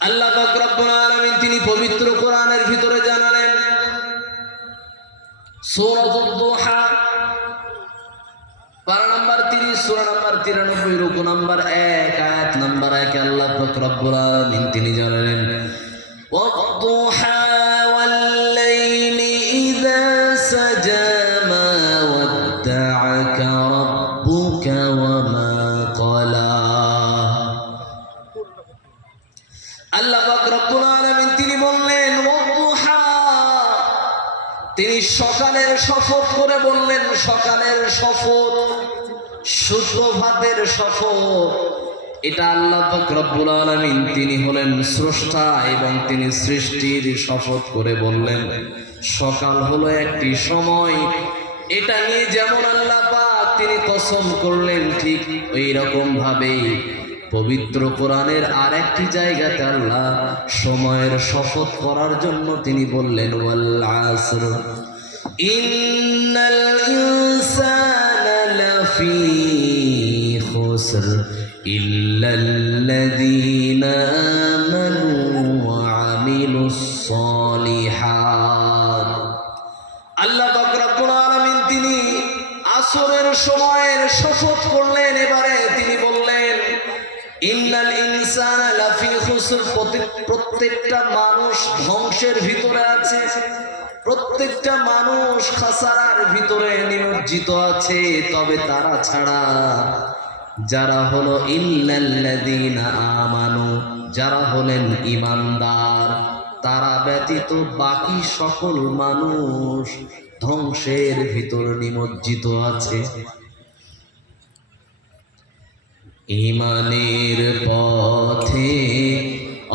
আল্লাহ রব্বুল আলামিন তিনি পবিত্র কোরআনের ভিতরে জানালেন সূরাতুদ দুহা পারা নাম্বার 30 সূরা নাম্বার 93 রুকু নাম্বার 1 আয়াত নাম্বার 1 আল্লাহ পাক রব্বুল তিনি জানালেন তিনি সকালের শপথ করে বললেন, সকালের শপথ, সুপ্রভাতের শপথ। এটা আল্লাহ রব্বুল আলামিন, তিনি হলেন স্রষ্টা এবং তিনি সৃষ্টির শপথ করে বললেন, সকাল হলো একটি সময়, এটা নিয়ে যেমন আল্লাহ পাক তিনি কসম করলেন ঠিক ওই রকম ভাবেই পবিত্র কোরআনের আর একটি জায়গাতে আল্লাহ সময়ের শপথ করার জন্য তিনি বললেন ইন্নাল ইল্লাল্লাযীনা প্রত্যেক- প্রত্যেকটা মানুষ ধ্বংসের ভিতরে আছে। প্রত্যেকটা মানুষ খাসারার ভিতরে নিমজ্জিত আছে, তবে তারা ছাড়া যারা হলো আমানু, যারা হলেন ইমানদার, তারা ব্যতীত বাকি সকল মানুষ ধ্বংসের ভিতর নিমজ্জিত আছে। ইমানের পথে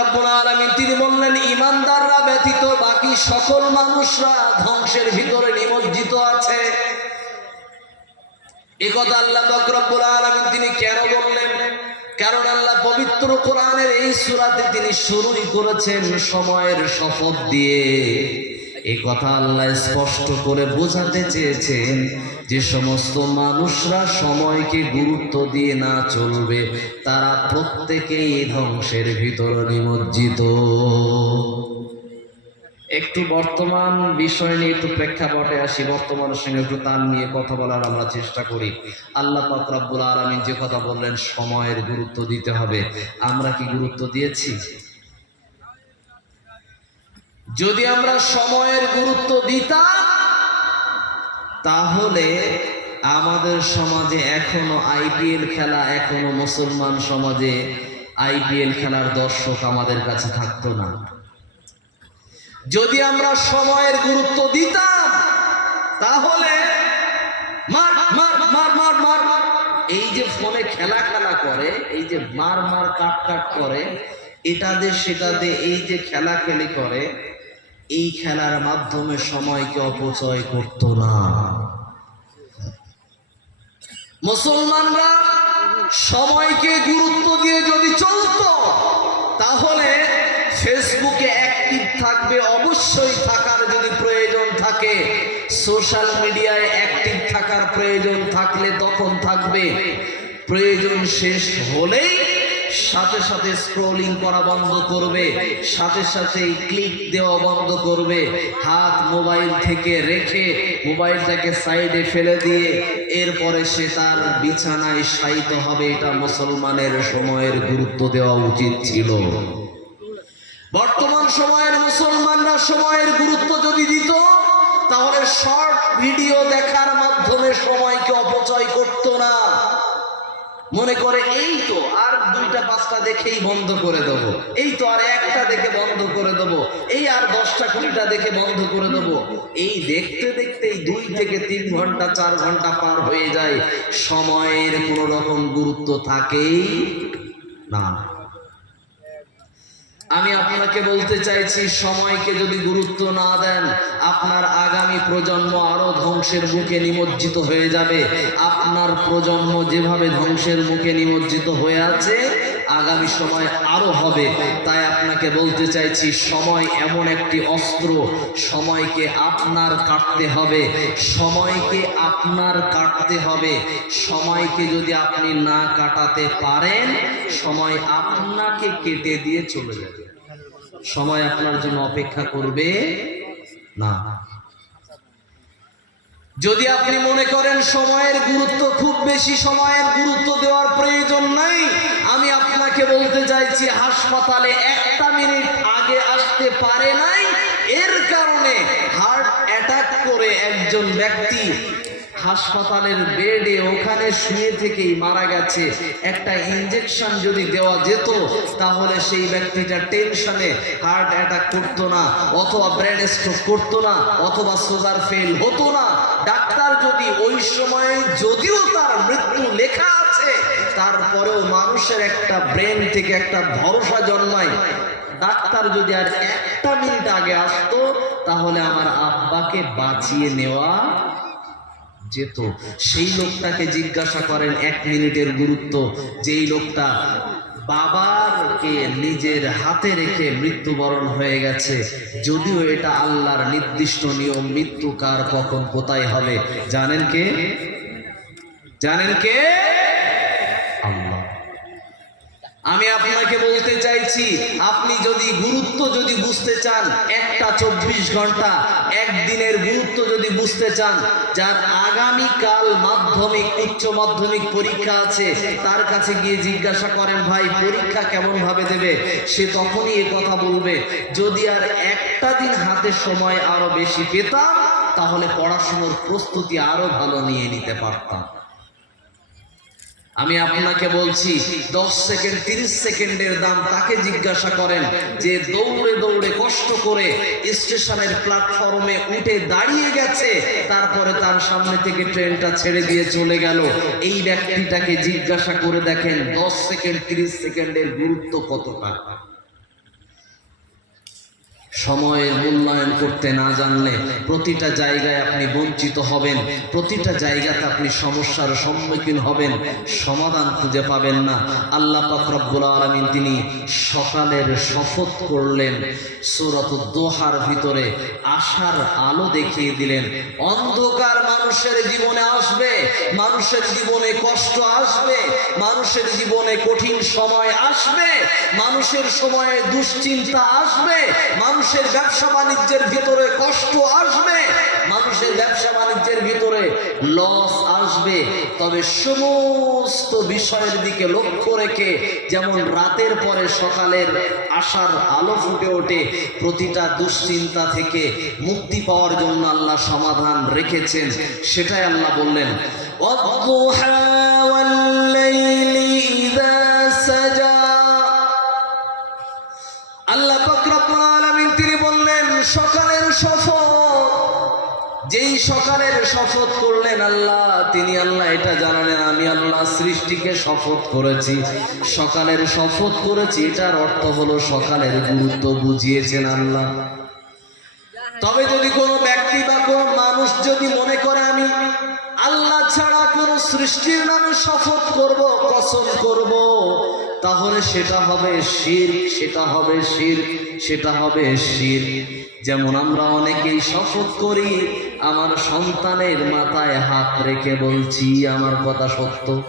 রব্বুল আলামিন, তিনি বললেন, ইমানদাররা ব্যতীত বাকি সকল মানুষরা ধ্বংসের ভিতরে নিমজ্জিত আছে। আল্লাহ বকরব্বুল রব্বুল তিনি কেন বললেন? কারণ আল্লাহ পবিত্র কোরআনের এই সুরাতে তিনি শুরুই করেছেন সময়ের শপথ দিয়ে। এ কথা আল্লাহ স্পষ্ট করে বোঝাতে চেয়েছেন যে সমস্ত মানুষরা সময়কে গুরুত্ব দিয়ে না চলবে, তারা প্রত্যেকেই ধ্বংসের ভিতর নিমজ্জিত। একটু বর্তমান বিষয় নিয়ে একটু প্রেক্ষাপটে আসি, বর্তমানের সঙ্গে একটু তাল নিয়ে কথা বলার আমরা চেষ্টা করি। আল্লাহ পাক রব্বুল আলামিন যে কথা বললেন, সময়ের গুরুত্ব দিতে হবে। আমরা কি গুরুত্ব দিয়েছি? যদি আমরা সময়ের গুরুত্ব দিতাম, তাহলে আমাদের সমাজে এখনও আইপিএল খেলা, এখনও মুসলমান সমাজে আইপিএল খেলার দর্শক আমাদের কাছে থাকতো না যদি আমরা সময়ের গুরুত্ব দিতাম, তাহলে মার মার মার মার মার। এই যে ফোনে খেলা খেলা করে, এই যে মার মার, কাট কাট করে, এটা দে, সেটা দে, এই যে খেলা খেলি করে এই খেলার মাধ্যমে সময়কে অপচয় করত না। মুসলমানরা সময়কে গুরুত্ব দিয়ে যদি চলত, তাহলে ফেসবুকে অ্যাক্টিভ থাকবে, অবশ্যই থাকার যদি প্রয়োজন থাকে, সোশ্যাল মিডিয়ায় অ্যাক্টিভ থাকার প্রয়োজন থাকলে তখন থাকবে। প্রয়োজন শেষ হলেই সাথে সাথে স্ক্রলিং করা বন্ধ করবে, সাথে সাথে ক্লিক দেওয়া বন্ধ করবে। হাত মোবাইল থেকে রেখে মোবাইলটাকে সাইডে ফেলে দিয়ে এরপরে সে তার বিছানায় শায়িত হবে। এটা মুসলমানের সময়ের গুরুত্ব দেওয়া উচিত ছিল। বর্তমান সময়ের মুসলমানরা সময়ের গুরুত্ব যদি দিত, তাহলে শর্ট ভিডিও দেখার মাধ্যমে সময়কে অপচয় করত না। মনে করে, এই তো আর দুইটা, পাঁচটা দেখেই বন্ধ করে দেব। এই তো আর একটা দেখে বন্ধ করে দেব। এই আর দশটা, কুড়িটা দেখে বন্ধ করে দেব। এই দেখতে দেখতেই দুই থেকে তিন ঘণ্টা, চার ঘণ্টা পার হয়ে যায়। সময়ের কোনো রকম গুরুত্ব থাকেই না। আমি আপনাকে বলতে চাইছি, সময়কে যদি গুরুত্ব না দেন, আপনার আগামী প্রজন্ম আরও ধ্বংসের মুখে নিমজ্জিত হয়ে যাবে। আপনার প্রজন্ম যেভাবে ধ্বংসের মুখে নিমজ্জিত হয়ে আছে আগামী সময় আরও হবে। তাই আপনাকে বলতে চাইছি, সময় এমন একটি অস্ত্র, সময়কে আপনার কাটতে হবে। সময়কে আপনার কাটতে হবে। সময়কে যদি আপনি না কাটাতে পারেন, সময় আপনাকে কেটে দিয়ে চলে যাবে। সময় আপনার জন্য অপেক্ষা করবে না। যদি আপনি মনে করেন সময়ের গুরুত্ব খুব বেশি, সময়ের গুরুত্ব দেওয়ার প্রয়োজন নাই, আমি আপনাকে বলতে চাইছি, হাসপাতালে একটা মিনিট আগে আসতে পারে নাই, এর কারণে হার্ট অ্যাটাক করে একজন ব্যক্তি হাসপাতালের বেডে ওখানে শুয়ে থেকেই মারা গেছে। একটা ইঞ্জেকশন যদি দেওয়া যেত, তাহলে সেই ব্যক্তিটা টেনশনে হার্ট অ্যাটাক করতো না, অথবা ব্রেন স্ট্রোক করতো না, অথবা সুগার ফেল হতো না। ডাক্তার যদি ওই সময়ে যদিও তার মৃত্যু লেখা আছে, তারপরেও মানুষের একটা ব্রেন থেকে একটা ভরসা জন্মায়। ডাক্তার যদি আর একটা মিনিট আগে আসতো, তাহলে আমার আব্বাকে বাঁচিয়ে নেওয়া যেত। সেই লোকটাকে জিজ্ঞাসা করেন, এক মিনিটের গুরুত্ব। যেই লোকটা বাবারকে নিজের হাতে রেখে মৃত্যুবরণ হয়ে গেছে। যদিও এটা আল্লাহর নির্দিষ্ট নিয়ম মৃত্যু কার কখন কোথায় হবে, জানেন কে? জানেন কে আল্লাহ আমি আপনাকে বলতে চাইছি, আপনি যদি গুরুত্ব যদি বুঝতে চান, একটা চব্বিশ ঘণ্টা, একদিনের গুরুত্ব যদি বুঝতে চান, যার আগামীকাল মাধ্যমিক, উচ্চ মাধ্যমিক পরীক্ষা আছে, তার কাছে গিয়ে জিজ্ঞাসা করেন, ভাই, পরীক্ষা কেমন ভাবে দেবে? সে তখনই এ কথা বলবে, যদি আর একটা দিন হাতে সময় আরও বেশি পেতাম, তাহলে পড়াশুনোর প্রস্তুতি আরও ভালো নিয়ে নিতে পারতাম। আমি আপনাকে বলছি, দশ সেকেন্ড, তিরিশ সেকেন্ডের দাম তাকে জিজ্ঞাসা করেন যে দৌড়ে দৌড়ে কষ্ট করে স্টেশনের প্ল্যাটফর্মে উঠে দাঁড়িয়ে গেছে, তারপরে তার সামনে থেকে ট্রেনটা ছেড়ে দিয়ে চলে গেল। এই ব্যক্তিটাকে জিজ্ঞাসা করে দেখেন দশ সেকেন্ড, তিরিশ সেকেন্ডের গুরুত্ব কতটা? সময়ের মূল্যায়ন করতে না জানলে প্রতিটা জায়গায় আপনি বঞ্চিত হবেন, প্রতিটা জায়গাতে আপনি সমস্যার সম্মুখীন হবেন, সমাধান খুঁজে পাবেন না। আল্লাহ পাক রব্বুল আলামিন তিনি সকালের শপথ করলেন, সূরাত দোহার ভিতরে আশার আলো দেখিয়ে দিলেন, অন্ধকার মানুষের জীবনে আসবে, মানুষের জীবনে কষ্ট আসবে, মানুষের জীবনে কঠিন সময় আসবে, মানুষের সময়ে দুশ্চিন্তা আসবে মানুষের ব্যবসা বাণিজ্যের ভিতরে কষ্ট আসবে, মানুষের ব্যবসা বাণিজ্যের ভিতরে লস আসবে। তবে সমস্ত বিষয়ের দিকে লক্ষ্য রেখে যেমন রাতের পরে সকালের আশার আলো ফুটে ওঠে, প্রতিটা দুশ্চিন্তা থেকে মুক্তি পাওয়ার জন্য আল্লাহ সমাধান রেখেছেন, সেটাই আল্লাহ বললেন। অবহেলা সকালের শপথ, যেই সকালের শপথ করলেন আল্লাহ, তিনি আল্লাহ এটা জানালেন, আমি আল্লাহ সৃষ্টিকে শপথ করেছি। সকালের শপথ করেছি, এটার অর্থ হলো সকালের গুরুত্ব বুঝিয়েছেন আল্লাহ। তবে যদি কোনো ব্যক্তি বা কোনো মানুষ যদি মনে করে আমি আল্লাহ ছাড়া কোনো সৃষ্টির নামে শপথ করব, কসম করব, তাহলে সেটা হবে শির, সেটা হবে শির। সেটা হবে শির। যেমন আমরা অনেকেই শপথ করি, আমার সন্তানের মাথায় হাত রেখে বলছি, আমার কথা সত্য।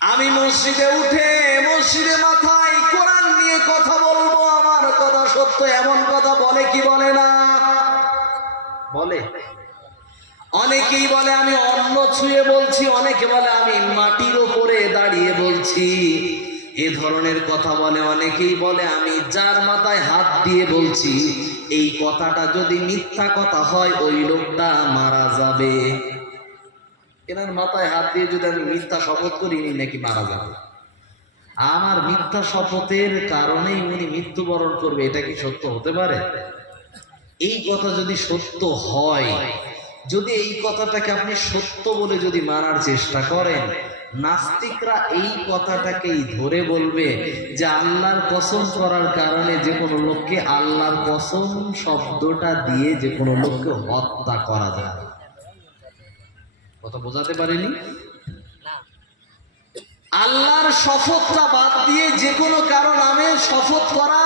আমি মসজিদে উঠে মসজিদে মাথায় কোরআন নিয়ে কথা বলব, আমার কথা সত্য। এমন কথা বলে কি বলে না? বলে। অনেকেই বলে, আমি অন্ন ছুঁয়ে বলছি। অনেকে বলে, আমি মাটির ওপরে দাঁড়িয়ে বলছি। এ ধরনের কথা বলে অনেকেই বলে, আমি যার মাথায় হাত দিয়ে বলছি, এই কথাটা যদি মিথ্যা কথা হয়, ওই লোকটা মারা যাবে। এনার মাথায় হাত দিয়ে যদি আমি মিথ্যা শপথ করি নাকি মারা যাবে। আমার মিথ্যা শপথের কারণেই উনি মৃত্যুবরণ করবে, এটা কি সত্য হতে পারে? এই কথা যদি সত্য হয়, যদি এই কথাটাকে আপনি সত্য বলে যদি মানার চেষ্টা করেন নাস্তিকরা এই কথাটাকেই ধরে বলবে যে আল্লাহর কসম করার কারণে যে কোনো লোককে আল্লাহর কসম শব্দটা দিয়ে যে কোনো লোককে হত্যা করা যায়। কথা বোঝাতে পারিনি? আল্লাহর শপথটা বাদ দিয়ে যে কোনো কারও নামে শপথ করা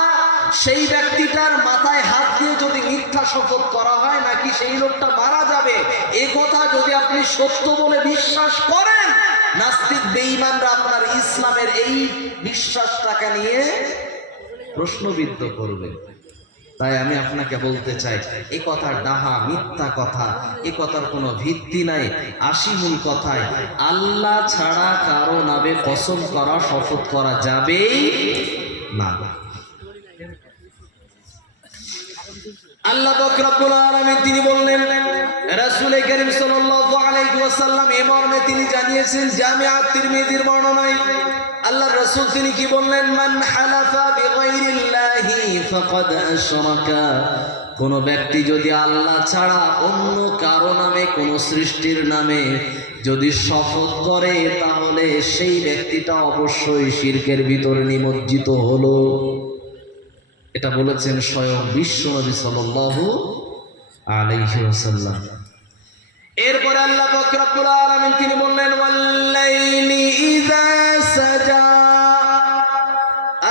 সেই ব্যক্তিটার মাথায় হাত দিয়ে যদি মিথ্যা শপথ করা হয় নাকি সেই লোকটা মারা যাবে? এ কথা যদি আপনি সত্য বলে বিশ্বাস করেন নাস্তিক বেঈমানরা আপনার ইসলামের এই বিশ্বাসটাকে নিয়ে প্রশ্নবিদ্ধ করবে। তাই আমি আপনাকে বলতে চাই, এ কথা ডাহা, মিথ্যা কথা, এ কথার কোনো ভিত্তি নাই, আশিমুল কথায়, আল্লাহ ছাড়া কারও নামে কসম করা, শপথ করা যাবেই না। আল্লাহ তিনি বললেন, রাসূল করিম সাল্লাল্লাহু ওয়াসাল্লাম এই মর্মে তিনি জানিয়েছেন জামিআত তিরমিজির বর্ণনায় আল্লাহ রাসূল তিনি কি বললেন? মান হালাফা বিগাইরিল্লাহি ফাকাদ আশরাকা। কোন ব্যক্তি যদি আল্লাহ ছাড়া অন্য কারও নামে, কোন সৃষ্টির নামে যদি শপথ করে, তাহলে সেই ব্যক্তিটা অবশ্যই শিরকের ভিতরে নিমজ্জিত হলো। এটা বলেছেন স্বয়ং বিশ্ব নবী সাল্লাল্লাহু আলাইহি ওয়াসাল্লাম। এরপরে আল্লাহ রব্বুল আলামিন তিনি বললেন, ওয়াল্লাইলি ইযা সাজা।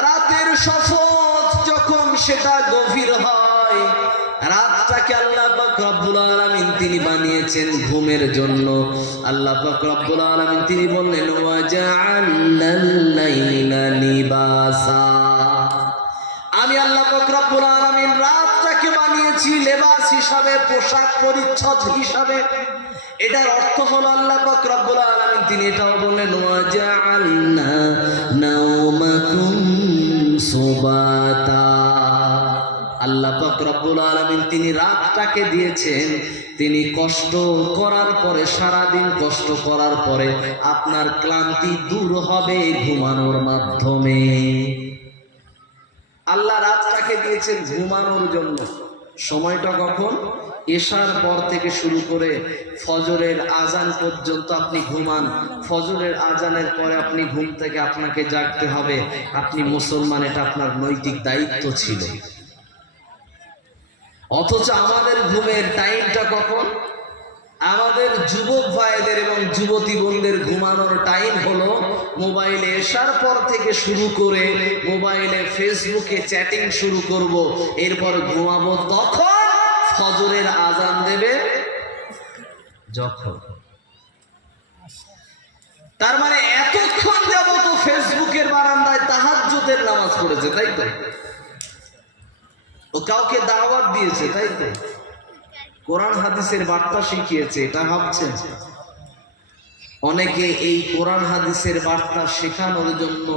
রাতের শপথ যখন সেটা গভীর হয়, রাতটাকে আল্লাহ পাক রব্বুল আলামিন তিনি বানিয়েছেন ঘুমের জন্য। আল্লাহ পাক রব্বুল আলামিন তিনি বললেন ওয়াজআলাল লাইলা লিবাসা। আমি আল্লাহ রব্বুল আলামিন রাতটাকে বানিয়েছি লেবাস হিসাবে, পোশাক পরিচ্ছদ হিসাবে। এটার অর্থ হলো আল্লাহ রব্বুল আলামিন, তিনি এটাও বললেন আল্লাহ পাক রব্বুল তিনি রাতটাকে দিয়েছেন, তিনি কষ্ট করার পরে সারা দিন কষ্ট করার পরে আপনার ক্লান্তি দূর হবে ঘুমানোর মাধ্যমে। আল্লাহ রাতটাকে দিয়েছেন ঘুমানোর জন্য। সময়টা কখন? এশার পর থেকে শুরু করে ফজরের আজান পর্যন্ত আপনি ঘুমান। ফজরের আজানের পরে আপনি ঘুম থেকে আপনাকে জাগতে হবে। আপনি মুসলমান, এটা আপনার নৈতিক দায়িত্ব ছিল। অথচ আমাদের ঘুমের টাইমটা কখন? আমাদের যুবক ভাইদের এবং যুবতী বোনদের ঘুমানোর টাইম হলো মোবাইলে এসার পর থেকে শুরু করে মোবাইলে, ফেসবুকে চ্যাটিং শুরু করব। এরপর ঘুমাবো তখন ফজরের আজান দেবে যখন। তার মানে এতক্ষণ যাব তো ফেসবুকের বারান্দায় তাহাজ্জুদের নামাজ পড়েছে, তাই তো? ও কাউকে দাওয়াত দিয়েছে, তাই তো? কোরআন হাদিসের বার্তা শিখিয়েছে, এটা ভাবছেন? অনেকে এই কোরআন হাদিসের বার্তা শেখানোর জন্য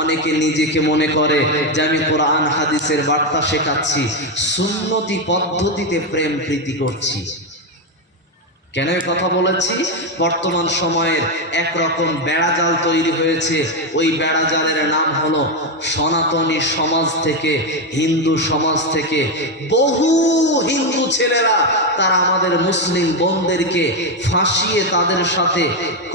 অনেকে নিজেকে মনে করে যে আমি কোরআন হাদিসের বার্তা শেখাচ্ছি, সুন্নতি পদ্ধতিতে প্রেম প্রীতি করছি। কেন কথা বলেছি? বর্তমান সময়ের একরকম বেড়াজাল তৈরি হয়েছে। ওই বেড়াজালের নাম হলো সনাতনী সমাজ থেকে, হিন্দু সমাজ থেকে বহু হিন্দু ছেলেরা, তারা আমাদের মুসলিম বোনদেরকে ফাঁসিয়ে তাদের সাথে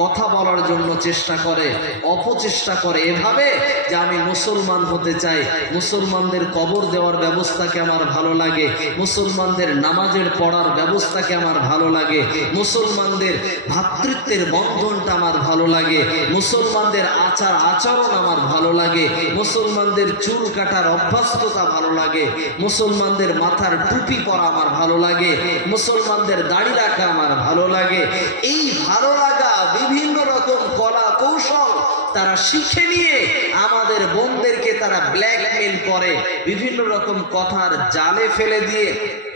কথা বলার জন্য চেষ্টা করে, অপচেষ্টা করে। এভাবে যে আমি মুসলমান হতে চাই, মুসলমানদের কবর দেওয়ার ব্যবস্থাকে আমার ভালো লাগে, মুসলমানদের নামাজের পড়ার ব্যবস্থাকে আমার ভালো লাগে, মুসলমানদের ভ্রাতৃত্বের বন্ধনটা আমার ভালো লাগে, মুসলমানদের আচার আচরণ আমার ভালো লাগে, মুসলমানদের চুল কাটার অভ্যস্ততা ভালো লাগে, মুসলমানদের মাথার টুপি পরা আমার ভালো লাগে, মুসলমানদের দাড়ি রাখা আমার ভালো লাগে। এই ভালো লাগা বিভিন্ন রকম কলা কৌশল তারা শিখে নিয়ে আমাদের বোনদেরকে তারা ব্ল্যাকমেল করে, বিভিন্ন রকম কথার জালে ফেলে দিয়ে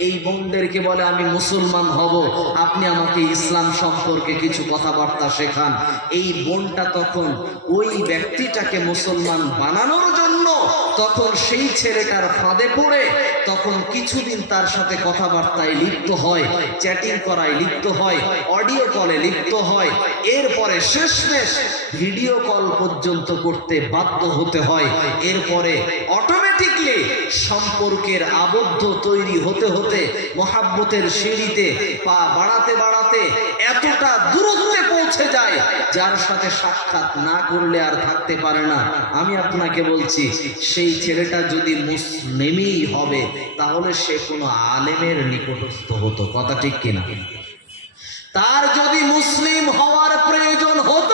এই বোনদেরকে বলে, আমি মুসলমান হব, আপনি আমাকে ইসলাম সম্পর্কে কিছু কথাবার্তা শেখান। এই বোনটা তখন ওই ব্যক্তিটাকে মুসলমান বানানোর জন্য তখন সেই ছেলেটার ফাঁদে পড়ে, তখন কিছুদিন তার সাথে কথাবার্তায় লিপ্ত হয় চ্যাটিং করায় লিপ্ত হয় অডিও কলে লিপ্ত হয়। এরপরে শেষমেশ ভিডিও কল পর্যন্ত করতে বাধ্য হতে হয়। এরপরে অটোমেটিকলি সম্পর্কের আবদ্ধ তৈরি হতে হতে মহাব্বতের সিঁড়িতে পা বাড়াতে বাড়াতে এতটা দূরত্বে পৌঁছে যায়, যার সাথে সাক্ষাৎ না করলে আর থাকতে পারে না। আমি আপনাকে বলছি, সেই ছেলেটা যদি মুসলিমই হবে, তাহলে সে কোনো আলেমের নিকটস্থ হতো। কথা ঠিক কিনা? তার যদি মুসলিম হওয়ার প্রয়োজন হতো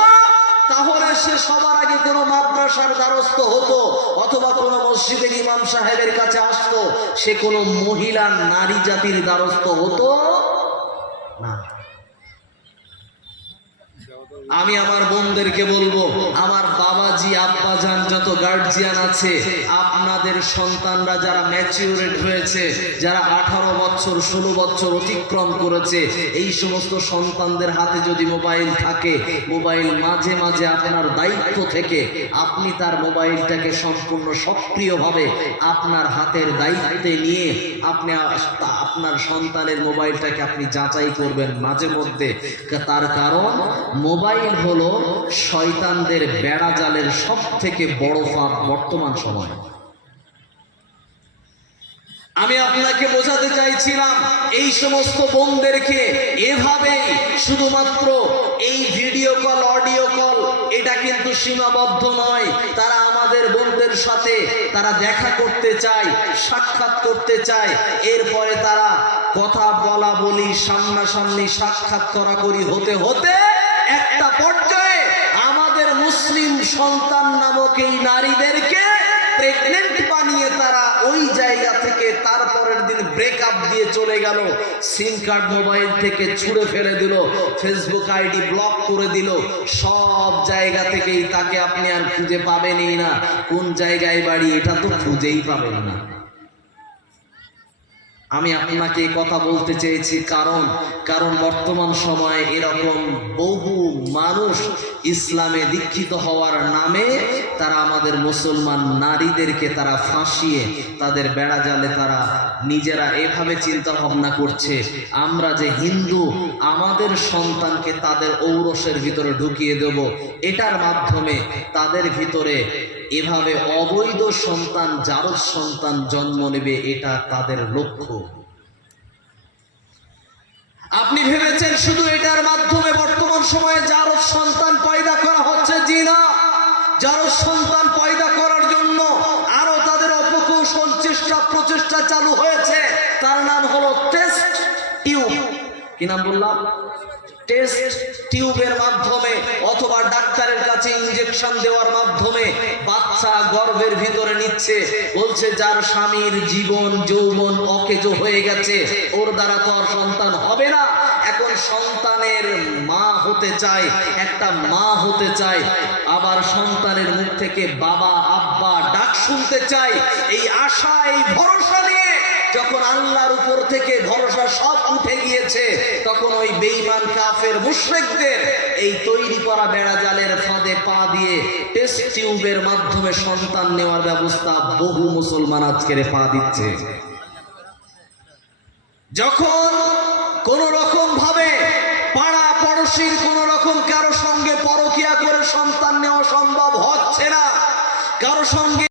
সে সবার আগে কোনো মাদ্রাসার দ্বারস্থ হতো অথবা কোনো মসজিদের ইমাম সাহেবের কাছে আসতো, সে কোনো মহিলা নারী জাতির দ্বারস্থ হতো না। আমি আমার বোনদেরকে বলব, আমার বাবাজি, আব্বাজান যত গার্জিয়ান আছে, আপনাদের সন্তানরা যারা ম্যাচিউরেট হয়েছে, যারা আঠারো বছর, ষোলো বছর অতিক্রম করেছে, এই সমস্ত সন্তানদের হাতে যদি মোবাইল থাকে মোবাইল মাঝে মাঝে আপনার দায়িত্ব থেকে আপনি তার মোবাইলটাকে সম্পূর্ণ সক্রিয়ভাবে আপনার হাতের দায়িত্বে নিয়ে আপনি আপনার সন্তানের মোবাইলটাকে আপনি যাচাই করবেন মাঝে মধ্যে। তার কারণ মোবাইল হলো শয়তানদের বেড়া জালের সব থেকে বড় ফাঁদ বর্তমান সময়। আমি আপনাকে বোঝাতে চাইছিলাম, এই সমস্ত বোনদেরকে এভাবে শুধুমাত্র এই ভিডিও কল, অডিও কল, এটা কিন্তু সীমাবদ্ধ নয়। তারা আমাদের বোনদের সাথে তারা দেখা করতে চায়, সাক্ষাৎ করতে চায়। এরপরে তারা কথা বলা বলি, সামনাসামনি সাক্ষাৎ করাকরি হতে হতে আমাদের মুসলিম সন্তান নামক এই নারীদেরকে প্রেগনেন্ট বানিয়ে তারা ওই জায়গা থেকে তারপরের দিন ব্রেকআপ দিয়ে চলে গেল। সিম কার্ড মোবাইল থেকে ছুঁড়ে ফেলে দিল ফেসবুক আইডি ব্লক করে দিল। সব জায়গা থেকেই তাকে আপনি আর খুঁজে পাবেনই না। কোন জায়গায় বাড়ি, এটা তো খুঁজেই পাবেন না। আমি আপনাকে কথা বলতে চেয়েছি কারণ কারণ বর্তমান সময়ে এরকম বহু মানুষ ইসলামে দীক্ষিত হওয়ার নামে তারা আমাদের মুসলমান নারীদেরকে তারা ফাঁসিয়ে, তাদের বেড়া জালে তারা নিজেরা এভাবে চিন্তা ভাবনা করছে। আমরা যে হিন্দু, আমাদের সন্তানকে তাদের ঔরসের ভিতরে ঢুকিয়ে দেব, এটার মাধ্যমে তাদের ভিতরে এভাবে অবৈধ সন্তান জারজ সন্তান জন্ম নেবে, এটা তাদের লক্ষ্য। আপনি ভেবেছেন শুধু এটার মাধ্যমে বর্তমান সময়ে জারজ সন্তান পয়দা করা হচ্ছে? জি না। জারজ সন্তান পয়দা করার জন্য আরও তাদের অপকৌশল চেষ্টা প্রচেষ্টা চালু হয়েছে। তার নাম হলো টেস্ট টিউব। কি নাম বললাম? টেস্ট টিউবের মাধ্যমে অথবা ডাক্তারের কাছে ইনজেকশন দেওয়ার মাধ্যমে বাচ্চা গর্ভের ভিতরে নিচ্ছে, বলছে, যার স্বামীর জীবন, যৌবন অকেজ হয়ে গেছে, ওর দ্বারা তো আর সন্তান হবে না। এখন সন্তানের মা হতে চায়, একটা মা হতে চায়, আবার সন্তানের মুখ থেকে বাবা, আব্বা ডাক শুনতে চায়, এই আশা এই ভরসা নিয়ে যখন আল্লাহর উপর থেকে ভরসা সব উঠে গিয়েছে, তখন ওই বেঈমান কাফের মুশরিকদের এই তৈরি করা বেড়া জালের ফাঁদে পা দিয়ে টেস্ট টিউবের মাধ্যমে সন্তান নেওয়ার ব্যবস্থা বহু মুসলমান আজকের পা দিচ্ছে। যখন কোন রকম ভাবে পাড়া পড়শির কোন রকম কারও সঙ্গে পরকিয়া করে সন্তান নেওয়া সম্ভব হচ্ছে না, কারও সঙ্গে